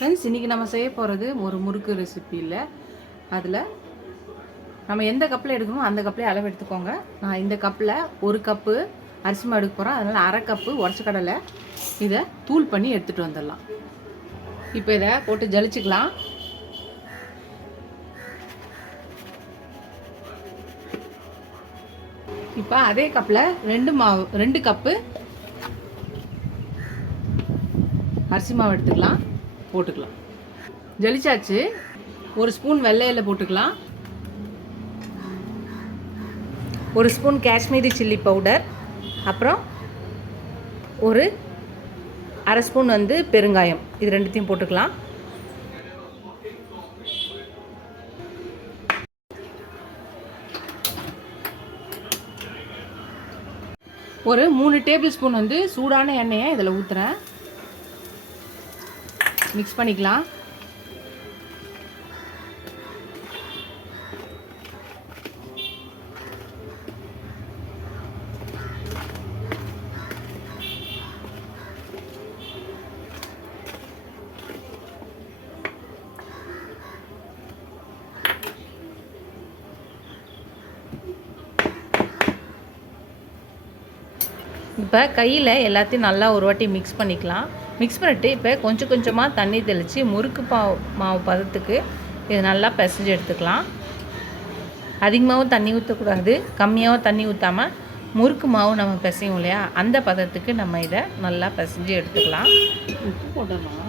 Friends, இன்றைக்கி நம்ம செய்ய போகிறது ஒரு முறுக்கு ரெசிபி இல்லை. அதில் நம்ம எந்த கப்பில் எடுக்கணுமோ அந்த கப்லேயே அளவு எடுத்துக்கோங்க. நான் இந்த கப்பில் ஒரு கப்பு அரிசி மாவு எடுக்க போகிறேன். அதனால் அரை கப்பு உடச்ச கடலை இதை தூள் பண்ணி எடுத்துகிட்டு வந்துடலாம். இப்போ இதை போட்டு ஜலிச்சுக்கலாம். இப்போ அதே கப்பில் ரெண்டு கப்பு அரிசி மாவு எடுத்துக்கலாம், போட்டுக்கலாம். ஜலிச்சாச்சு. ஒரு ஸ்பூன் வெள்ளை எண்ணெய் போட்டுக்கலாம். ஒரு ஸ்பூன் காஷ்மீரி சில்லி பவுடர், அப்புறம் ஒரு அரை ஸ்பூன் பெருங்காயம். இது ரெண்டுத்தையும் போட்டுக்கலாம். ஒரு 3 டேபிள் ஸ்பூன் சூடான எண்ணெயை இதில் ஊற்றுறேன். மிக்ஸ் பண்ணிக்கலாம். இப்போ கையில் எல்லாத்தையும் நல்லா ஒரு வாட்டி மிக்ஸ் பண்ணிக்கலாம். மிக்ஸ் பண்ணிவிட்டு இப்போ கொஞ்சம் கொஞ்சமாக தண்ணி தெளித்து முறுக்கு மாவு பதத்துக்கு இது நல்லா பிசைஞ்சு எடுத்துக்கலாம். அதிகமாகவும் தண்ணி ஊற்றக்கூடாது, கம்மியாகவும் தண்ணி ஊற்றாமல் முறுக்கு மாவு நம்ம பிசையும் இல்லையா, அந்த பதத்துக்கு நம்ம இதை நல்லா பிசைஞ்சு எடுத்துக்கலாம். உப்பு போடலாம்.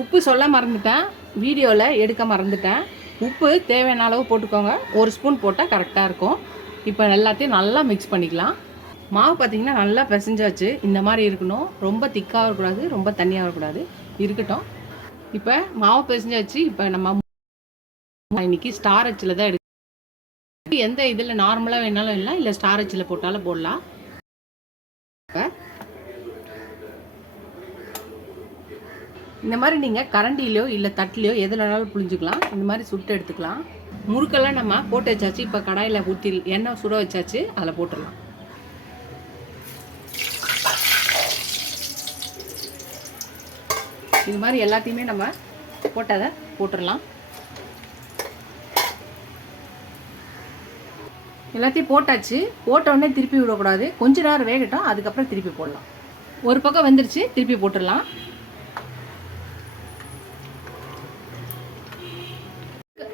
உப்பு சொல்ல மறந்துட்டேன், வீடியோவில் எடுக்க மறந்துட்டேன். உப்பு தேவையான அளவு போட்டுக்கோங்க. ஒரு ஸ்பூன் போட்டால் கரெக்டாக இருக்கும். இப்போ எல்லாத்தையும் நல்லா மிக்ஸ் பண்ணிக்கலாம். மாவு பார்த்திங்கன்னா நல்லா பிசைஞ்சாச்சு. இந்த மாதிரி இருக்கணும். ரொம்ப திக்காக இருக்கக்கூடாது, ரொம்ப தண்ணியாக இருக்கக்கூடாது, இருக்கட்டும். இப்போ மாவு பிசைஞ்சாச்சு. இப்போ நம்ம இன்னைக்கு ஸ்டார் அச்சில் தான் எடுக்க. எந்த இதில் நார்மலாக வேணாலும் இல்லை ஸ்டார் அச்சில் போட்டாலும் போடலாம். இந்த மாதிரி நீங்கள் கரண்டிலையோ இல்லை தட்டிலையோ எதுலனாலும் புழிஞ்சிக்கலாம். இந்த மாதிரி சுட்டு எடுத்துக்கலாம். முறுக்கெல்லாம் நம்ம போட்டு வச்சாச்சு. இப்போ கடாயில் ஊற்றி எண்ணெய் சுட வச்சாச்சு, அதில் போட்டுடலாம். இது மாதிரி எல்லாத்தையுமே நம்ம போட்டதை போட்டுடலாம். எல்லாத்தையும் போட்டாச்சு. போட்ட உடனே திருப்பி விடக்கூடாது, கொஞ்ச நேரம் வேகட்டும், அதுக்கப்புறம் திருப்பி போடலாம். ஒரு பக்கம் வெந்துருச்சு, திருப்பி போட்டுடலாம்.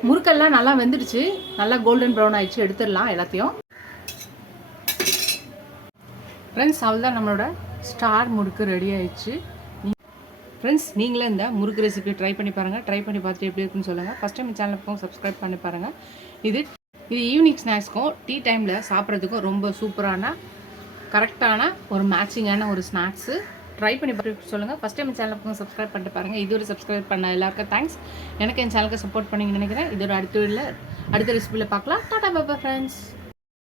முறுக்கெல்லாம் நல்லா வெந்துடுச்சு, நல்லா கோல்டன் ப்ரௌன் ஆயிடுச்சு. எடுத்துடலாம் எல்லாத்தையும். ஃப்ரெண்ட்ஸ், அவ்வளோதான், நம்மளோட ஸ்டார் முறுக்கு ரெடி ஆயிடுச்சு. ஃப்ரெண்ட்ஸ், நீங்களே இந்த முறுக்கு ரெசிபி ட்ரை பண்ணி பாருங்கள். ட்ரை பண்ணி பார்த்துட்டு எப்படி இருக்குன்னு சொல்லுங்கள். ஃபஸ்ட் டைம் சேனலுக்கும் சப்ஸ்கிரைப் பண்ணி பாருங்கள். இது ஈவினிங் ஸ்நாக்ஸ்க்கும் டீ டைமில் சாப்பிட்றதுக்கும் ரொம்ப சூப்பரான கரெக்டான ஒரு மேட்சிங்கான ஒரு ஸ்நாக்ஸு. ட்ரை பண்ணி பார்த்து சொல்லுங்கள். ஃபஸ்ட் டைம் சேனலுக்கும் சப்ஸ்கிரைப் பண்ணிட்டு பாருங்கள். இது ஒரு சப்ஸ்கிரைப் பண்ண எல்லாருக்கும் தேங்க்ஸ். எனக்கு என் சேனலுக்கு சப்போர்ட் பண்ணிங்கன்னு நினைக்கிறேன். இது ஒரு அடுத்த ரெசிபியில் பார்க்கலாம். Tata bye friends.